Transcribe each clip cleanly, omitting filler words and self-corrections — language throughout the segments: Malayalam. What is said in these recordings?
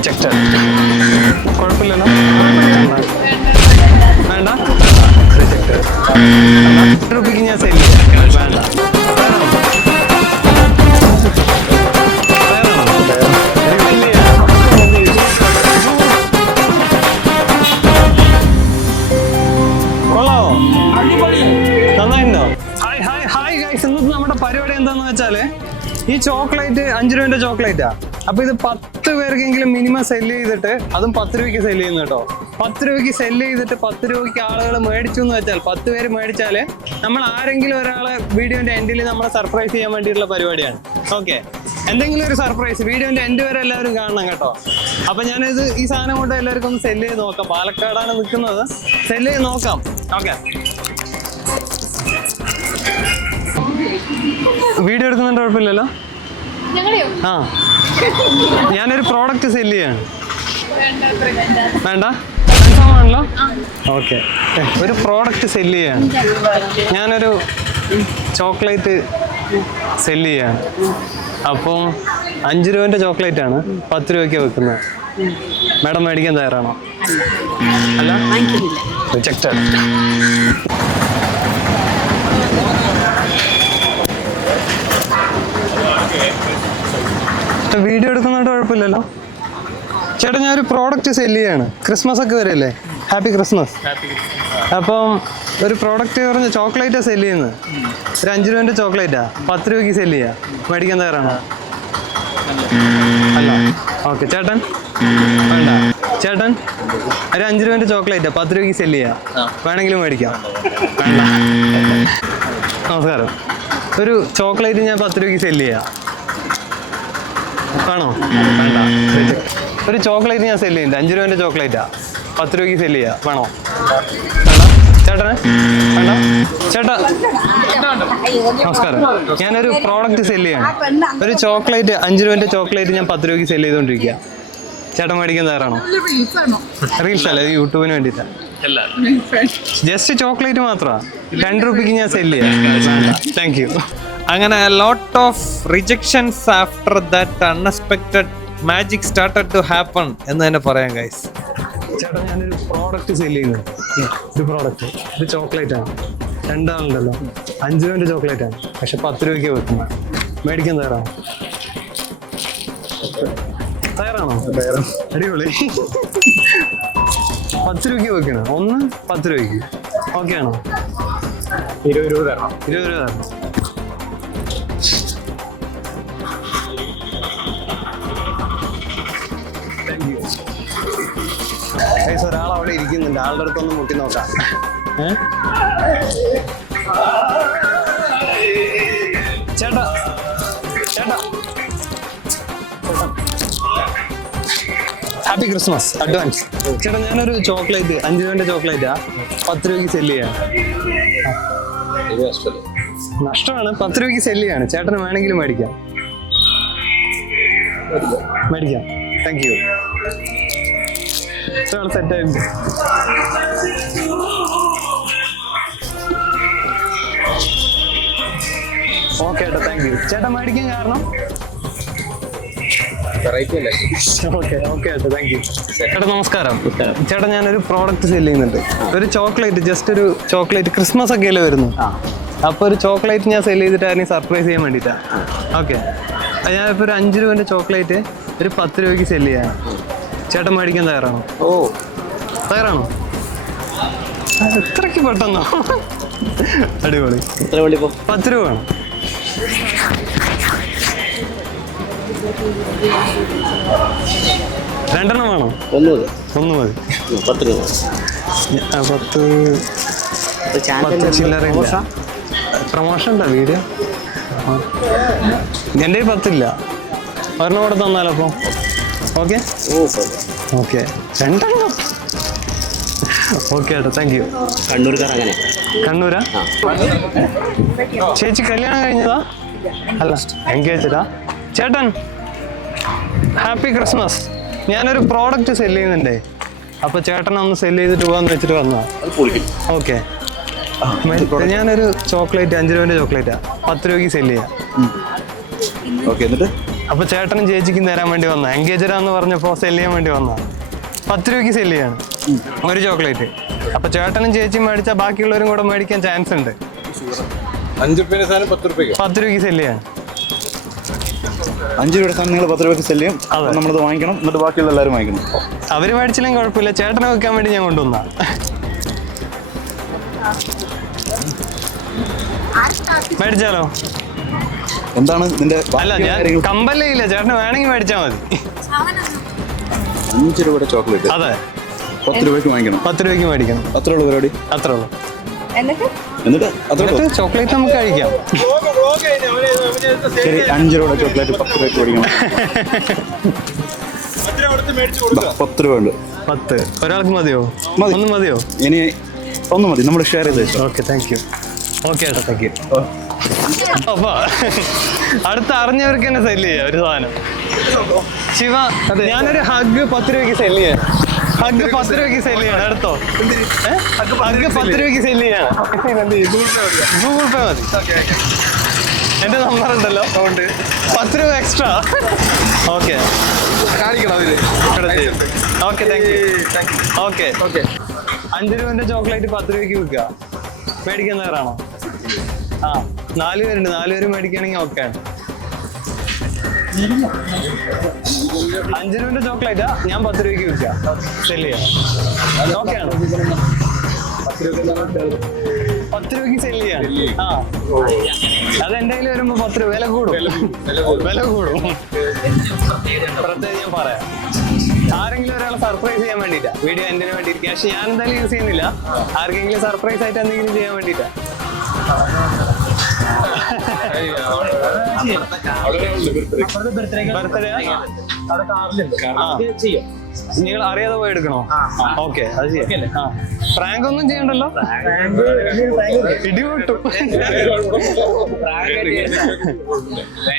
റിജക്റ്റഡ്. കുഴപ്പമില്ലല്ലോ, വേണ്ട. റിജക്റ്റഡ്. രൂപയ്ക്ക് ഞാൻ സെല് ചെയ്യാം. വേണ്ട. കൊള്ളാവോ? നന്നായിട്ടുണ്ടോ? ഹായ് ഹായ് ഹായ് ഗൈസ്, ഇന്നത്തെ നമ്മുടെ പരിപാടി എന്താന്ന് വെച്ചാല് ഈ ചോക്ലേറ്റ് 5 രൂപന്റെ ചോക്ലേറ്റാ. അപ്പൊ ഇത് 10 പേർക്കെങ്കിലും മിനിമം സെല് ചെയ്തിട്ട്, അതും 10 രൂപയ്ക്ക് സെല് ചെയ്യുന്നു കേട്ടോ. 10 രൂപയ്ക്ക് സെല് ചെയ്തിട്ട് 10 രൂപയ്ക്ക് ആളുകൾ മേടിച്ചു എന്ന് വെച്ചാൽ 10 പേര് മേടിച്ചാല് നമ്മൾ ആരെങ്കിലും ഒരാളെ വീഡിയോന്റെ എൻഡിൽ നമ്മളെ സർപ്രൈസ് ചെയ്യാൻ വേണ്ടിയിട്ടുള്ള പരിപാടിയാണ്. ഓക്കെ, എന്തെങ്കിലും ഒരു സർപ്രൈസ് വീഡിയോന്റെ എൻഡ് വരെ എല്ലാവരും കാണണം കേട്ടോ. അപ്പൊ ഞാനിത് ഈ സാധനം കൊണ്ട് എല്ലാവർക്കും ഒന്ന് സെല് ചെയ്ത് നോക്കാം. പാലക്കാടാണ് നിൽക്കുന്നത്, സെല് ചെയ്ത് നോക്കാം. ഓക്കെ, വീഡിയോ എടുക്കുന്നുണ്ട്, കുഴപ്പമില്ലല്ലോ. ആ, ഞാനൊരു പ്രോഡക്റ്റ് സെല് ചെയ്യാണ്. വേണ്ട, ആണല്ലോ. ഓക്കെ, ഒരു പ്രോഡക്റ്റ് സെല് ചെയ്യാണ്. ഞാനൊരു ചോക്ലേറ്റ് സെല് ചെയ്യാണ്. അപ്പം 5 രൂപന്റെ ചോക്ലേറ്റ് ആണ്, 10 രൂപയ്ക്ക് വെക്കുന്നത്. മാഡം മേടിക്കാൻ തയ്യാറാണോ? അല്ല, റിജക്റ്റഡ്. വീഡിയോ എടുക്കുന്നതുകൊണ്ട് കുഴപ്പമില്ലല്ലോ. ചേട്ടാ, ഞാനൊരു പ്രോഡക്റ്റ് സെല് ചെയ്യാണ്. ക്രിസ്മസ് ഒക്കെ വരെയല്ലേ, ഹാപ്പി ക്രിസ്മസ്. അപ്പം ഒരു പ്രോഡക്റ്റ് പറഞ്ഞ ചോക്ലേറ്റാണ് സെല് ചെയ്യുന്നത്. ഒരു 5 രൂപന്റെ ചോക്ലേറ്റാ, 10 രൂപയ്ക്ക് സെല് ചെയ്യാം. മേടിക്കാൻ തയ്യാറാണോ? അല്ല, ഓക്കെ. ചേട്ടൻ വേണ്ട. ചേട്ടൻ ഒരു 5 രൂപന്റെ ചോക്ലേറ്റാ, 10 രൂപയ്ക്ക് സെല് ചെയ്യാം. വേണമെങ്കിലും മേടിക്കാം. വേണ്ട. നമസ്കാരം, ഒരു ചോക്ലേറ്റ് ഞാൻ 10 രൂപയ്ക്ക് സെല് ചെയ്യാം. ആണോ? വേണ്ട. ഒരു ചോക്ലേറ്റ് ഞാൻ സെല് ചെയ്യുന്നുണ്ട്, 5 രൂപന്റെ ചോക്ലേറ്റാ, 10 രൂപയ്ക്ക് സെല് ചെയ്യാം. വേണോ? വേണ്ട. ചേട്ടന് വേണ്ട. ചേട്ടാ, നമസ്കാരം, ഞാനൊരു പ്രോഡക്റ്റ് സെല് ചെയ്യാണ്. ഒരു ചോക്ലേറ്റ് 5 രൂപന്റെ ചോക്ലേറ്റ് ഞാൻ 10 രൂപയ്ക്ക് സെല് ചെയ്തോണ്ടിരിക്കുക. ചേട്ടൻ മേടിക്കാൻ തയ്യാറാണോ? റീൽസ് അല്ല, യൂട്യൂബിന് വേണ്ടിയിട്ടാ. ജസ്റ്റ് ചോക്ലേറ്റ് മാത്രമാണ്, 2 രൂപയ്ക്ക് ഞാൻ സെല് ചെയ്യാം. Thank you. അങ്ങനെ lot of rejections after that unexpected magic started to happen എന്ന് തന്നെ പറയാം ഗൈസ്. ചേട്ടാ, ഞാനൊരു പ്രോഡക്റ്റ് സെല് ചെയ്യുന്നുണ്ട്. ഒരു പ്രോഡക്റ്റ്, ഇത് ചോക്ലേറ്റ് ആണ്. 2 ആളുണ്ടല്ലോ, 5 രൂപന്റെ ചോക്ലേറ്റ് ആണ്, പക്ഷെ 10 രൂപയ്ക്ക് വെക്കുന്നത്. മേടിക്കാൻ തയ്യാറാണോ? തയ്യാറാണോ? അടിപൊളി. 10 രൂപയ്ക്ക് വെക്കണം. ഒന്ന് 10 രൂപയ്ക്ക്. ഓക്കെ ആണോ? 20 രൂപ തരണം. 20 രൂപ തരണം. ഒരാൾ അവിടെ ഇരിക്കുന്നുണ്ട്, ആളുടെ അടുത്തൊന്ന് മുട്ടി നോക്കാം. ചേട്ടാ, ചേട്ടാ, ഹാപ്പി ക്രിസ്മസ് അഡ്വാൻസ്. ചേട്ടാ, ഞാനൊരു ചോക്ലേറ്റ് 5 രൂപന്റെ ചോക്ലേറ്റാ, 10 രൂപയ്ക്ക് സെല് ചെയ്യാണ്. നഷ്ടമാണ്, 10 രൂപയ്ക്ക് സെല് ചെയ്യാണ്. ചേട്ടന് വേണമെങ്കിലും മേടിക്കാം. മേടിക്കാം. Thank you. സെറ്റ് ആയിട്ട് ഓക്കെ ഏട്ടാ, താങ്ക് യു. ചേട്ടാ, മേടിക്കാൻ കാരണം? ഓക്കെ ഓക്കെ ഏട്ടാ, താങ്ക് യു. ചേട്ടാ, നമസ്കാരം. ചേട്ടാ, ഞാനൊരു പ്രോഡക്റ്റ് സെല് ചെയ്യുന്നുണ്ട്. ഒരു ചോക്ലേറ്റ്, ജസ്റ്റ് ഒരു ചോക്ലേറ്റ്. ക്രിസ്മസ് ഒക്കെ അല്ലേ വരുന്നു, അപ്പോൾ ഒരു ചോക്ലേറ്റ് ഞാൻ സെല് ചെയ്തിട്ടായിരുന്നു സർപ്രൈസ് ചെയ്യാൻ വേണ്ടിയിട്ടാണ്. ഓക്കെ, ഞാനിപ്പോൾ ഒരു 5 രൂപന്റെ ചോക്ലേറ്റ് ഒരു 10 രൂപയ്ക്ക് സെല് ചെയ്യാം. ചേട്ടൻ മേടിക്കാൻ തയ്യാറാണോ? ഓ, തയ്യാറാണോ? എത്രയ്ക്ക് പെട്ടെന്നോ? അടിപൊളി. 10 രൂപ വേണം. രണ്ടെണ്ണം വേണോ? ഒന്ന് മതി. 10 രൂപ. 10 ചില്ലറ. പ്രമോഷൻ ഉണ്ടോ വീഡിയോ? എൻ്റെ 10 ഇല്ല, ഒരെണ്ണം കൂടെ തന്നാലോ അപ്പോൾ? ഓക്കെ ഓക്കെ, 2 ഓക്കെ ഏട്ടാ, താങ്ക് യു. കണ്ണൂർക്കാരങ്ങനെ. കണ്ണൂരാ? ചേച്ചി കല്യാണം കഴിഞ്ഞതാ? അല്ല, എൻഗേജ്ഡാ. ചേട്ടൻ, ഹാപ്പി ക്രിസ്മസ്. ഞാനൊരു പ്രോഡക്റ്റ് സെല് ചെയ്യുന്നുണ്ടേ, അപ്പൊ ചേട്ടൻ ഒന്ന് സെല് ചെയ്തിട്ട് പോകാന്ന് വെച്ചിട്ട് വന്നതാ. ഓക്കെ, ഞാനൊരു ചോക്ലേറ്റ് 5 രൂപന്റെ ചോക്ലേറ്റാ, 10 രൂപയ്ക്ക് സെല് ചെയ്യാം. ഓക്കെ, എന്നിട്ട് അപ്പൊ ചേട്ടനും ചേച്ചിക്കും തരാൻ വേണ്ടി വന്ന എൻഗേജറാന്ന് പറഞ്ഞപ്പോ സെല് ചെയ്യാൻ വേണ്ടി വന്ന 10 രൂപയ്ക്ക് സെല് ചെയ്യാണ് ഒരു ചോക്ലേറ്റ്. അപ്പൊ ചേട്ടനും ചേച്ചിയും മേടിച്ചാൽ ബാക്കിയുള്ളവരും കൂടെ മേടിക്കാൻ ചാൻസ് ഉണ്ട്. 5 രൂപയുടെ സാധനം 10 രൂപയ്ക്ക് 10 രൂപയ്ക്ക് സെല് ചെയ്യാണ്. 5 രൂപയുടെ സാധനം നിങ്ങൾ 10 രൂപയ്ക്ക് സെല് ചെയ്യും. നമ്മളത് വാങ്ങിക്കണം, എന്നിട്ട് ബാക്കിയുള്ള എല്ലാവരും വാങ്ങിക്കണം. അവര് മേടിച്ചില്ലെങ്കിൽ കുഴപ്പമില്ല, ചേട്ടനെ വെക്കാൻ വേണ്ടി ഞാൻ കൊണ്ടുവന്ന. മേടിച്ചാലോ? എന്താണ് നിന്റെ അല്ല ഞാൻ കമ്പല്ലില്ല, ചേട്ടന് വേണമെങ്കിൽ മേടിച്ചാൽ മതി. 5 രൂപയുടെ ചോക്ലേറ്റ് അതെ 10 രൂപയ്ക്ക് വാങ്ങിക്കണം. 10 രൂപയ്ക്ക് മേടിക്കണം. അത്രേ ഉള്ളൂ പരിപാടി. അത്രേ ഉള്ളൂ. എന്നിട്ട് അത്രേ ഉള്ളൂ. ചോക്ലേറ്റ് നമുക്ക് കഴിക്കാം. ശരി, 5 രൂപയുടെ ചോക്ലേറ്റ് 10 രൂപയ്ക്ക് മേടിക്കണം. 10 രൂപ ഉണ്ട്. 10 ഒരാൾക്ക് മതിയോ? മതി. ഒന്ന് മതിയോ? ഇനി ഒന്ന് മതി, നമ്മൾ ഷെയർ ചെയ്ത് വെച്ചോ. Okay, thank you. ഓക്കെ ഏട്ടാ, താങ്ക് യു. അപ്പൊ അടുത്ത് അറിഞ്ഞവർക്ക് തന്നെ സെല് ചെയ്യാം ഒരു സാധനം. ശിവ, ഞാനൊരു ഹഗ് 10 രൂപയ്ക്ക് സെല് ചെയ്യാം. ഹഗ് 10 രൂപയ്ക്ക് സെല് ചെയ്യണം. എടുത്തോ. ഹഗ് 10 രൂപയ്ക്ക് സെല് ചെയ്യാണ്. ഗൂഗിൾ പേ മതി. എന്റെ നമ്പർ ഉണ്ടല്ലോ. 10 രൂപ extra. Okay, okay, thank you. Okay, 5 രൂപന്റെ ചോക്ലേറ്റ് 10 രൂപയ്ക്ക് വിൽക്കുക. മേടിക്കാൻ നേരാണോ? ആ, 4 പേരുണ്ട്. 4 പേര് മേടിക്കുകയാണെങ്കിൽ ഓക്കെ ആണ്. 5 രൂപന്റെ ചോക്ലേറ്റാ ഞാൻ 10 രൂപയ്ക്ക് വിൽക്കാം. സെല് ചെയ്യാം. ഓക്കെ ആണോ? 10 രൂപയ്ക്ക് സെല് ചെയ്യാം. ആ, അത് എന്റെ കയ്യിൽ വരുമ്പോ 10 രൂപ വില കൂടും. പ്രത്യേകം ഞാൻ പറയാം. ആരെങ്കിലും ഒരാളെ സർപ്രൈസ് ചെയ്യാൻ വേണ്ടിട്ടാ, വീഡിയോ എന്തിനു വേണ്ടി. ക്യാഷ് ഞാൻ എന്തായാലും യൂസ് ചെയ്യുന്നില്ല. ആർക്കെങ്കിലും സർപ്രൈസ് ആയിട്ട് എന്തെങ്കിലും ചെയ്യാൻ വേണ്ടിട്ടാ. നിങ്ങൾ അറിയാതെ പോയി എടുക്കണോ? ഓക്കെ, അത് ചെയ്യാം. പ്രാങ്ക് ഒന്നും ചെയ്യണ്ടല്ലോ. ഇടിപൊട്ടു.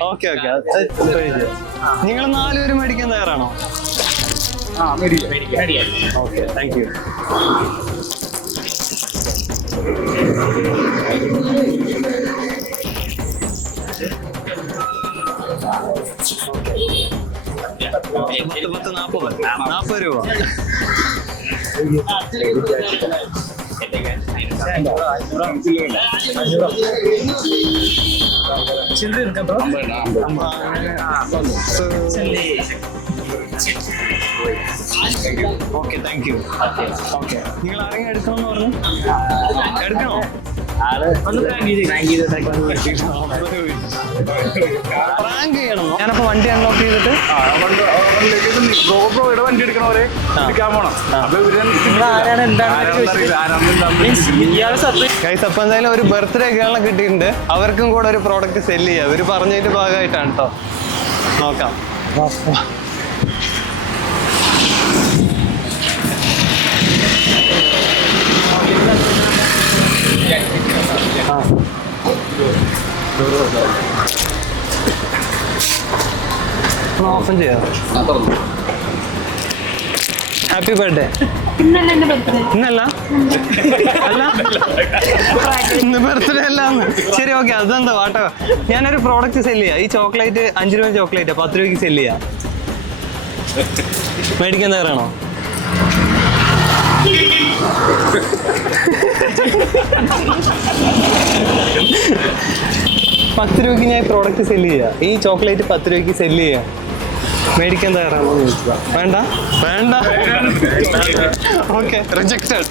ഓക്കെ, നിങ്ങൾ 4 പേര് മേടിക്കാൻ തയ്യാറാണോ? Okay, thank U. $40 രൂപ. Okay, thank you. ഓക്കെ, നിങ്ങൾ ആരെങ്കിലും എടുക്കണമെന്ന് പറഞ്ഞു? എടുക്കണോ? പ്രാങ്ക് ചെയ്യണം. ഞാനപ്പോ വണ്ടി അൺലോക്ക് ചെയ്തിട്ട് വണ്ടി എടുക്കണവരെ ഗൈസ്, അപ്പൊ എന്തായാലും ഒരു ബർത്ത്ഡേ ഗേളിനെ കിട്ടിയിട്ടുണ്ട്. അവർക്കും കൂടെ ഒരു പ്രോഡക്റ്റ് സെല് ചെയ്യാം. ഇവര് പറഞ്ഞതിന്റെ ഭാഗമായിട്ടാണ് കേട്ടോ. നോക്കാം. ഓപ്പൺ ചെയ്യാം. Happy birthday. ഇന്നല്ല, ഇന്ന് ബർത്ത്ഡേ അല്ലാന്ന്. ശരി, ഓക്കെ, അതെന്താ വാട്ടോ. ഞാനൊരു പ്രോഡക്റ്റ് സെല് ചെയ്യാം. ഈ ചോക്ലേറ്റ് 5 രൂപ ചോക്ലേറ്റ് 10 രൂപയ്ക്ക് സെല് ചെയ്യാം. മേടിക്കാൻ തയ്യാറാണോ? $10 ഞാൻ പ്രോഡക്റ്റ് സെല് ചെയ്യാം. ഈ ചോക്ലേറ്റ് 10 രൂപയ്ക്ക് സെല് ചെയ്യാം. മേടിക്കാൻ തയ്യാറാണോ എന്ന് ചോദിക്കുക. വേണ്ട. Okay, rejected.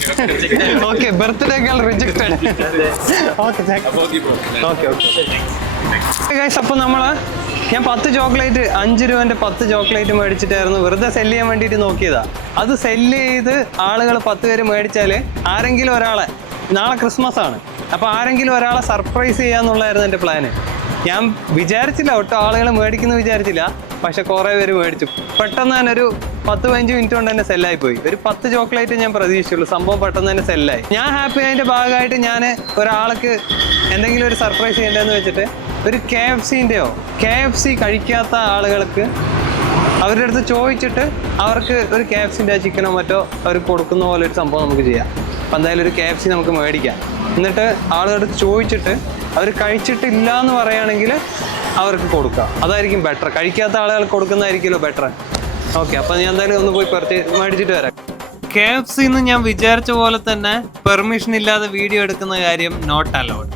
Okay, birthday girl rejected. Okay. അപ്പൊ ഞാൻ 10 ചോക്ലേറ്റ് 5 രൂപന്റെ 10 ചോക്ലേറ്റ് മേടിച്ചിട്ടായിരുന്നു വെറുതെ സെല് ചെയ്യാൻ വേണ്ടിയിട്ട് നോക്കിയതാ. അത് സെല് ചെയ്ത് ആളുകൾ 10 പേര് മേടിച്ചാല് ആരെങ്കിലും ഒരാളെ, നാളെ ക്രിസ്മസ് ആണ്, അപ്പൊ ആരെങ്കിലും ഒരാളെ സർപ്രൈസ് ചെയ്യാന്നുള്ളതായിരുന്നു എൻ്റെ പ്ലാന്. ഞാൻ വിചാരിച്ചില്ല ഒട്ടും ആളുകൾ മേടിക്കുന്നു വിചാരിച്ചില്ല. പക്ഷെ കുറെ പേര് മേടിച്ചു. പെട്ടെന്ന് തന്നെ ഒരു 10-15 മിനിറ്റ് കൊണ്ട് തന്നെ സെല്ലായി പോയി. ഒരു 10 ചോക്ലേറ്റ് ഞാൻ പ്രതീക്ഷിച്ചുള്ളൂ. സംഭവം പെട്ടെന്ന് തന്നെ സെല്ലായി. ഞാൻ ഹാപ്പി ആയതിന്റെ ഭാഗമായിട്ട് ഞാൻ ഒരാൾക്ക് എന്തെങ്കിലും ഒരു സർപ്രൈസ് ചെയ്യേണ്ടതെന്ന് വെച്ചിട്ട് ഒരു KFC കഴിക്കാത്ത ആളുകൾക്ക് അവരുടെ അടുത്ത് ചോദിച്ചിട്ട് അവർക്ക് ഒരു KFCൻ്റെ ചിക്കനോ മറ്റോ അവർ കൊടുക്കുന്ന പോലെ ഒരു സംഭവം നമുക്ക് ചെയ്യാം. അപ്പം എന്തായാലും ഒരു KFC നമുക്ക് മേടിക്കാം. എന്നിട്ട് ആളുകളുടെ ചോദിച്ചിട്ട് അവർ കഴിച്ചിട്ടില്ല എന്ന് പറയുകയാണെങ്കിൽ അവർക്ക് കൊടുക്കുക. അതായിരിക്കും ബെറ്റർ. കഴിക്കാത്ത ആളുകൾക്ക് കൊടുക്കുന്നതായിരിക്കുമല്ലോ ബെറ്റർ. ഓക്കെ, അപ്പം ഞാൻ എന്തായാലും ഒന്ന് പോയി മേടിച്ചിട്ട് വരാം. KFC ഞാൻ വിചാരിച്ച പോലെ തന്നെ പെർമിഷൻ ഇല്ലാതെ വീഡിയോ എടുക്കുന്ന കാര്യം നോട്ട് അലൗഡ്.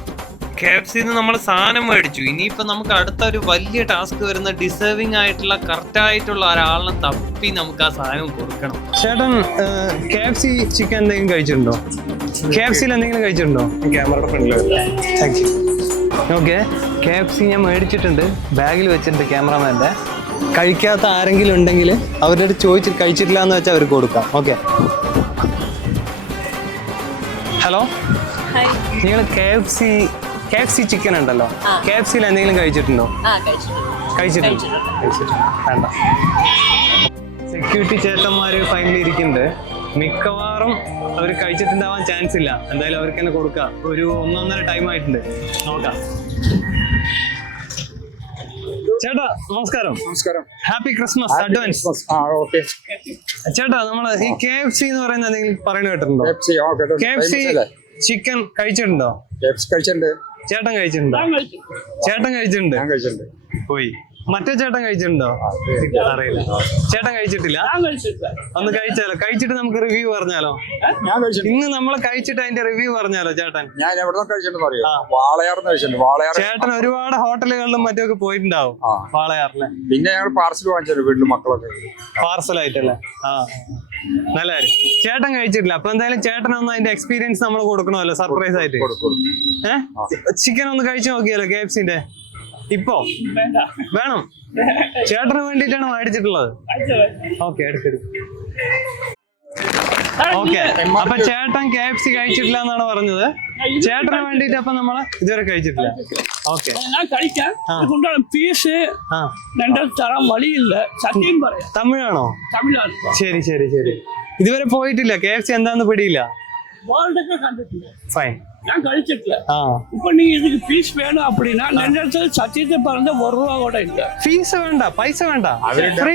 KFC നമ്മൾ സാധനം മേടിച്ചു. ഇനിയിപ്പോൾ നമുക്ക് അടുത്തൊരു വലിയ ടാസ്ക് വരുന്ന ഡിസേർവിംഗ് ആയിട്ടുള്ള കറക്റ്റ് ആയിട്ടുള്ള ഒരാളിനെ തപ്പി നമുക്ക് ആ സാധനം കൊടുക്കണം. ചേട്ടൻ KFC ചിക്കൻ എന്തെങ്കിലും കഴിച്ചിട്ടുണ്ടോ? KFCയിൽ എന്തെങ്കിലും കഴിച്ചിട്ടുണ്ടോ? ക്യാമറയുടെ ഫ്രണ്ടിൽ. Thank you. ഓക്കെ, KFC ഞാൻ മേടിച്ചിട്ടുണ്ട്, ബാഗിൽ വെച്ചിട്ടുണ്ട് ക്യാമറാമാൻ്റെ. കഴിക്കാത്ത ആരെങ്കിലും ഉണ്ടെങ്കിൽ അവരുടെ അടുത്ത് ചോദിച്ചിട്ട് കഴിച്ചിട്ടില്ല എന്ന് വെച്ചാൽ അവർക്ക് കൊടുക്കാം. ഓക്കെ, ഹലോ, നിങ്ങൾ KFC ചിക്കൻ ഉണ്ടല്ലോ, KFCയിൽ എന്തെങ്കിലും കഴിച്ചിട്ടുണ്ടോ? കഴിച്ചിട്ടുണ്ട്. വേണ്ട, സെക്യൂരിറ്റി ചേട്ടന്മാർ ഫൈനലി ഇരിക്കുന്നുണ്ട്. മിക്കവാറും അവർ കഴിച്ചിട്ടുണ്ടാവാൻ ചാൻസ് ഇല്ല. എന്തായാലും അവർക്ക് തന്നെ കൊടുക്കാം. ഒരു 1.5 ടൈം ആയിട്ടുണ്ട്. നോക്കാം. ചേട്ടാ നമസ്കാരം. നമസ്കാരം. Happy Christmas advance. ഓക്കെ. ചേട്ടാ, നമ്മള് ഈ KFC എന്ന് പറയുന്ന എന്തെങ്കിലും പറയുന്നത് കേട്ടിട്ടുണ്ടോ? KFC ചിക്കൻ കഴിച്ചിട്ടുണ്ടോ? കഴിച്ചിട്ടുണ്ട്. ചേട്ടൻ കഴിച്ചിട്ടുണ്ടോ? ചേട്ടൻ കഴിച്ചിട്ടുണ്ട്. ഞാൻ കഴിച്ചിട്ടുണ്ട്. പോയി. മറ്റേ ചേട്ടൻ കഴിച്ചിട്ടുണ്ടോ? അറിയില്ല. ചേട്ടൻ കഴിച്ചിട്ടില്ല. ഒന്ന് കഴിച്ചാലോ? കഴിച്ചിട്ട് നമുക്ക് റിവ്യൂ പറഞ്ഞാലോ? ഞാൻ കഴിച്ചിട്ടുണ്ട്. ഇന്ന് നമ്മൾ കഴിച്ചിട്ട് അതിന്റെ റിവ്യൂ പറഞ്ഞാലോ ചേട്ടൻ? ഞാൻ എവിടെ കഴിച്ചിട്ടുണ്ടെന്ന് അറിയോ? വാളയാർന്ന് കഴിച്ചിട്ടുണ്ട്. വാളയാർ ചേട്ടൻ ഒരുപാട് ഹോട്ടലുകളിലും മറ്റൊക്കെ പോയിട്ടുണ്ടാവും. വാളയാറിലെ. പിന്നെ ഞങ്ങൾ പാർസൽ വാങ്ങിച്ചു വീട്ടിൽ മക്കളൊക്കെ. പാർസലായിട്ടല്ലേ? നല്ല കാര്യം. ചേട്ടൻ കഴിച്ചിട്ടില്ല. അപ്പൊ എന്തായാലും ചേട്ടനൊന്ന് അതിന്റെ എക്സ്പീരിയൻസ് നമ്മൾ കൊടുക്കണമല്ലോ, സർപ്രൈസ് ആയിട്ട്. ചിക്കൻ ഒന്ന് കഴിച്ചു നോക്കിയാലോ KFCന്റെ? ഇപ്പോ വേണം? ചേട്ടന് വേണ്ടിയിട്ടാണ് മേടിച്ചിട്ടുള്ളത്. ഓക്കെ, എടുക്കെടുക്കും. ഓക്കെ, അപ്പൊ ചേട്ടൻ KFC കഴിച്ചിട്ടില്ല എന്നാണ് പറഞ്ഞത്. ചേട്ടന് വേണ്ടിട്ട് അപ്പൊ നമ്മള് ഇതുവരെ കഴിച്ചിട്ടില്ല. ഓക്കെ, പീസ് തരാൻ വഴിയില്ല. സത്യം പറയാം. തമിഴാണോ? തമിഴാണ്. ശരി ശരി ശരി. ഇതുവരെ പോയിട്ടില്ല, KFC എന്താന്ന് പിടിയില്ല. വേൾഡൊക്കെ കണ്ടിട്ടില്ല. ഫൈൻ. ഞാൻ കഴിച്ചിട്ടില്ല. ഇപ്പൊ നീ ഇതിക്ക് ഫീസ് വേണം அப்படின்னா സത്യത്തെ പറഞ്ഞ ₹1 கூட ഇല്ല. ഫീസ് വേണ്ട, പൈസ വേണ്ട, ഫ്രീ.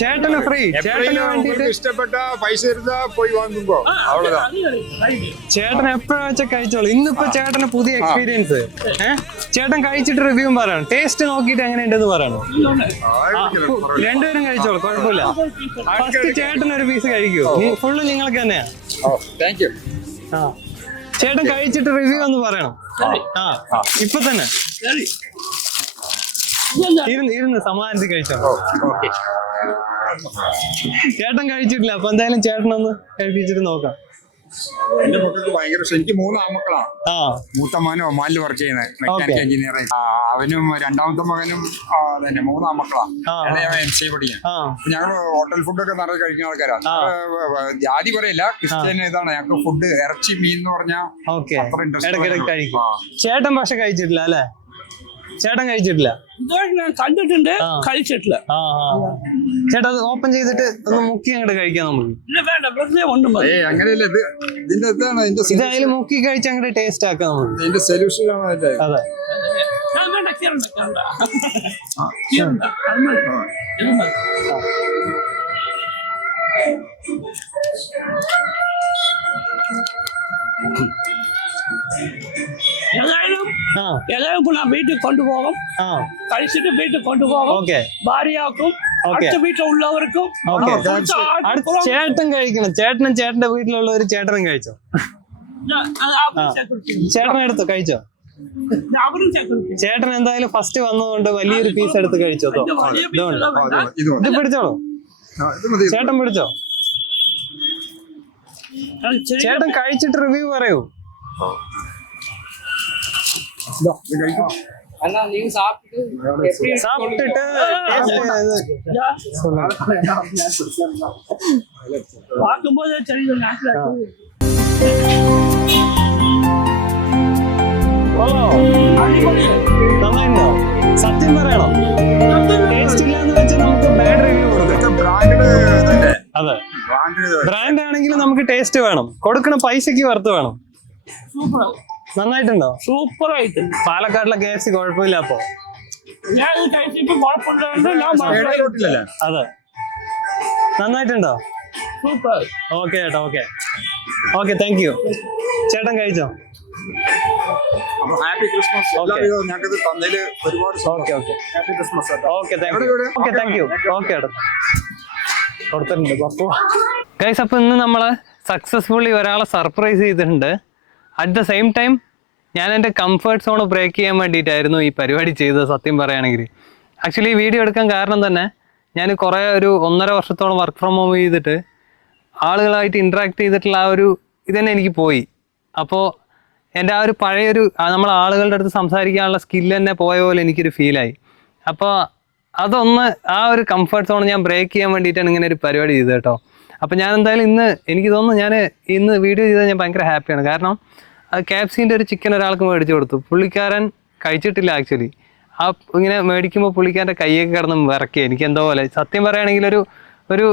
ചേട്ടന് ഫ്രീ. ചേട്ടന് വേണ്ടിട്ട് ഇഷ്ടപ്പെട്ട പൈസ ഇരുന്നാ പോയി വാങ്ങുമ്പോ അவ்வளவுதான். ചേട്ടൻ എപ്പോഴാ വെച്ചാൽ കഴിച്ചോളൂ. ഇന്നിപ്പോ ചേട്ടന് പുതിയ എക്സ്പീരിയൻസ്. ചേട്ടൻ കഴിച്ചിട്ട് റിവ്യൂ പറയണം. ടേസ്റ്റ് നോക്കിയിട്ട് എങ്ങനെയുണ്ടെന്ന് പറയണം. രണ്ടുപേരും കഴിച്ചോളൂ, കുഴപ്പമില്ല. ഫസ്റ്റ് ചേട്ടൻ ഒരു പീസ് കഴിക്കൂ. ഫുള്ള് നിങ്ങൾക്ക് തന്നെയാ. ചേട്ടൻ കഴിച്ചിട്ട് റിവ്യൂ ഒന്ന് പറയണം. ഇപ്പൊ തന്നെ ഇരുന്ന് സമാധാനത്തിൽ കഴിച്ചോ. ചേട്ടൻ കഴിച്ചിട്ടില്ല. അപ്പൊ എന്തായാലും ചേട്ടനൊന്ന് കഴിപ്പിച്ചിട്ട് നോക്കാം. എന്റെ മക്കൾക്ക് ഭയങ്കര ഇഷ്ടം. എനിക്ക് 3 ആൺമക്കളാണ്. മൂത്ത മോനും ഒമാനിൽ വർക്ക് ചെയ്യുന്നത് മെക്കാനിക്കൽ എഞ്ചിനീയറിംഗ്. അവനും രണ്ടാമത്തെ മകനും തന്നെ 3 ആൺമക്കളാണ്. MCA പഠിക്കാൻ. ഞങ്ങള് ഹോട്ടൽ ഫുഡൊക്കെ നിറയെ കഴിക്കുന്ന ആൾക്കാരാണ്. ജാതി പറയില്ല, ക്രിസ്ത്യൻ ഇതാണ്. ഞങ്ങൾക്ക് ഫുഡ് ഇറച്ചി മീൻ എന്ന് പറഞ്ഞാൽ അത്ര ഇൻട്രസ്റ്റ് കഴിക്കും. ചേട്ടൻ പക്ഷെ കഴിച്ചിട്ടില്ല അല്ലേ? ചേട്ടൻ കഴിച്ചിട്ടില്ല. ഞാൻ കണ്ടിട്ടുണ്ട്, കഴിച്ചിട്ടില്ല. ചേട്ടാ അത് ഓപ്പൺ ചെയ്തിട്ട് ഒന്ന് മുക്കി അങ്ങോട്ട് കഴിക്കാം നമുക്ക്. അങ്ങനെയല്ല, ഇത് അതിൽ മുക്കി കഴിച്ച് അങ്ങോട്ട് ടേസ്റ്റ് ആക്കാം നമുക്ക്. ഇതിന്റെ സൊല്യൂഷൻ ആണ്. അതെ, எல்லாரும் நான் வீட்டுக்கு கொண்டு போவோம். കഴിച്ചിട്ട് വീട്ടിൽ കൊണ്ടുപോകും. ഭാര്യയാക്കും അടുത്ത വീട്ടിൽ ഉള്ളവർക്കും. ചേട്ടൻ കഴിക്കണം. ചേട്ടനും ചേട്ടന്റെ വീട്ടിലുള്ള ഒരു ചേട്ടനും കഴിച്ചോ? ചേട്ടൻ എടുത്തോ? കഴിച്ചോ? ചേട്ടൻ എന്തായാലും ഫസ്റ്റ് വന്നതുകൊണ്ട് വലിയൊരു പീസ് എടുത്ത് കഴിച്ചോ? ഇത് പിടിച്ചോളൂ. ചേട്ടൻ പിടിച്ചോ? ചേട്ടൻ കഴിച്ചിട്ട് റിവ്യൂ പറയൂ. சாப்பிட்டுட்டு பார்க்கும்போது தெரியும். നന്നായിട്ടുണ്ടോ? സത്യം പറയണോ? ടേസ്റ്റ് ഇല്ലാന്ന് വെച്ചാൽ നമുക്ക് ബാഡ് റിവ്യൂ കൊടുക്കാം. അതെ, ബ്രാൻഡ് ആണെങ്കിലും നമുക്ക് ടേസ്റ്റ് വേണം. കൊടുക്കണ പൈസക്ക് വർത്ത് വേണം. നന്നായിട്ടുണ്ടോ? സൂപ്പർ ആയിട്ടുണ്ട്. പാലക്കാട്ടിലെ KFC കുഴപ്പമില്ല. അപ്പൊ അതെ, നന്നായിട്ടുണ്ടോ? സൂപ്പർ. ഓക്കെ ചേട്ടാ. Okay, thank U. ചേട്ടൻ കഴിച്ചോ? അപ്പൊ ഹാപ്പി ക്രിസ്മസ് എല്ലാവരും ഞങ്ങൾക്ക് തന്നതില് ഒരുപാട് okay okay happy Christmas. Okay thank you okay ഏട്ടാ കൊടുത്തിട്ടുണ്ട് പപ്പു. ഗൈസ്, അപ്പോൾ ഇന്ന് നമ്മൾ സക്സസ്ഫുള്ളി ഒരാളെ സർപ്രൈസ് ചെയ്തിട്ടുണ്ട്. അറ്റ് ദ സെയിം ടൈം ഞാൻ എൻ്റെ കംഫർട്ട് സോൺ ബ്രേക്ക് ചെയ്യാൻ വേണ്ടിയിട്ടായിരുന്നു ഈ പരിപാടി ചെയ്തത്. സത്യം പറയുകയാണെങ്കിൽ ആക്ച്വലി ഈ വീഡിയോ എടുക്കാൻ കാരണം തന്നെ ഞാൻ കുറേ ഒരു 1.5 വർഷത്തോളം വർക്ക് ഫ്രം ഹോം ചെയ്തിട്ട് ആളുകളായിട്ട് ഇൻട്രാക്ട് ചെയ്തിട്ടുള്ള ആ ഒരു ഇതന്നെ എനിക്ക് പോയി. അപ്പോൾ എൻ്റെ ആ ഒരു പഴയൊരു നമ്മൾ ആളുകളുടെ അടുത്ത് സംസാരിക്കാനുള്ള സ്കില്ല് തന്നെ പോയ പോലെ എനിക്കൊരു ഫീലായി. അപ്പോൾ അതൊന്ന് ആ ഒരു കംഫർട്ട് സോൺ ഞാൻ ബ്രേക്ക് ചെയ്യാൻ വേണ്ടിയിട്ടാണ് ഇങ്ങനെ ഒരു പരിപാടി ചെയ്തത് കേട്ടോ. അപ്പോൾ ഞാൻ എന്തായാലും എനിക്ക് തോന്നുന്നു ഞാൻ ഇന്ന് വീഡിയോ ചെയ്താൽ ഞാൻ ഭയങ്കര ഹാപ്പിയാണ്. കാരണം KFCൻ്റെ ഒരു ചിക്കൻ ഒരാൾക്ക് മേടിച്ചു കൊടുത്തു. പുള്ളിക്കാരൻ കഴിച്ചിട്ടില്ല ആക്ച്വലി. ആ ഇങ്ങനെ മേടിക്കുമ്പോൾ പുള്ളിക്കാരൻ്റെ കൈയൊക്കെ കിടന്ന് വിറക്കുക. എനിക്ക് എന്തോ പോലെ സത്യം പറയുകയാണെങ്കിൽ ഒരു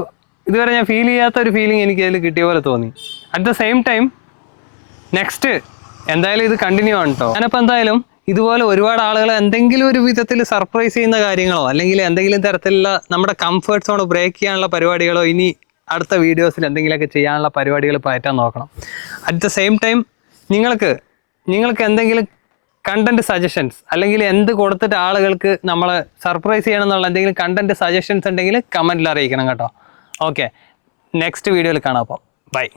ഇതുവരെ ഞാൻ ഫീൽ ചെയ്യാത്ത ഒരു ഫീലിംഗ് എനിക്ക് അതിൽ കിട്ടിയ പോലെ തോന്നി. At the same time next എന്തായാലും ഇത് കണ്ടിന്യൂ ആണ് കേട്ടോ. ഞാനപ്പോൾ എന്തായാലും ഇതുപോലെ ഒരുപാട് ആളുകളെ എന്തെങ്കിലും ഒരു വിധത്തിൽ സർപ്രൈസ് ചെയ്യുന്ന കാര്യങ്ങളോ അല്ലെങ്കിൽ എന്തെങ്കിലും തരത്തിലുള്ള നമ്മുടെ കംഫർട്ട് സോൺ ബ്രേക്ക് ചെയ്യാനുള്ള പരിപാടികളോ ഇനി അടുത്ത വീഡിയോസിൽ എന്തെങ്കിലുമൊക്കെ ചെയ്യാനുള്ള പരിപാടികൾ പയറ്റാൻ നോക്കണം. അറ്റ് ദ സെയിം ടൈം നിങ്ങൾക്ക് എന്തെങ്കിലും കണ്ടന്റ് സജഷൻസ് അല്ലെങ്കിൽ എന്ത് കൊടുത്തിട്ട് ആളുകൾക്ക് നമ്മളെ സർപ്രൈസ് ചെയ്യണം എന്നുള്ള എന്തെങ്കിലും കണ്ടന്റ് സജഷൻസ് ഉണ്ടെങ്കിൽ കമൻറ്റിൽ അറിയിക്കണം കേട്ടോ. ഓക്കെ, നെക്സ്റ്റ് വീഡിയോയിൽ കാണാം അപ്പോൾ.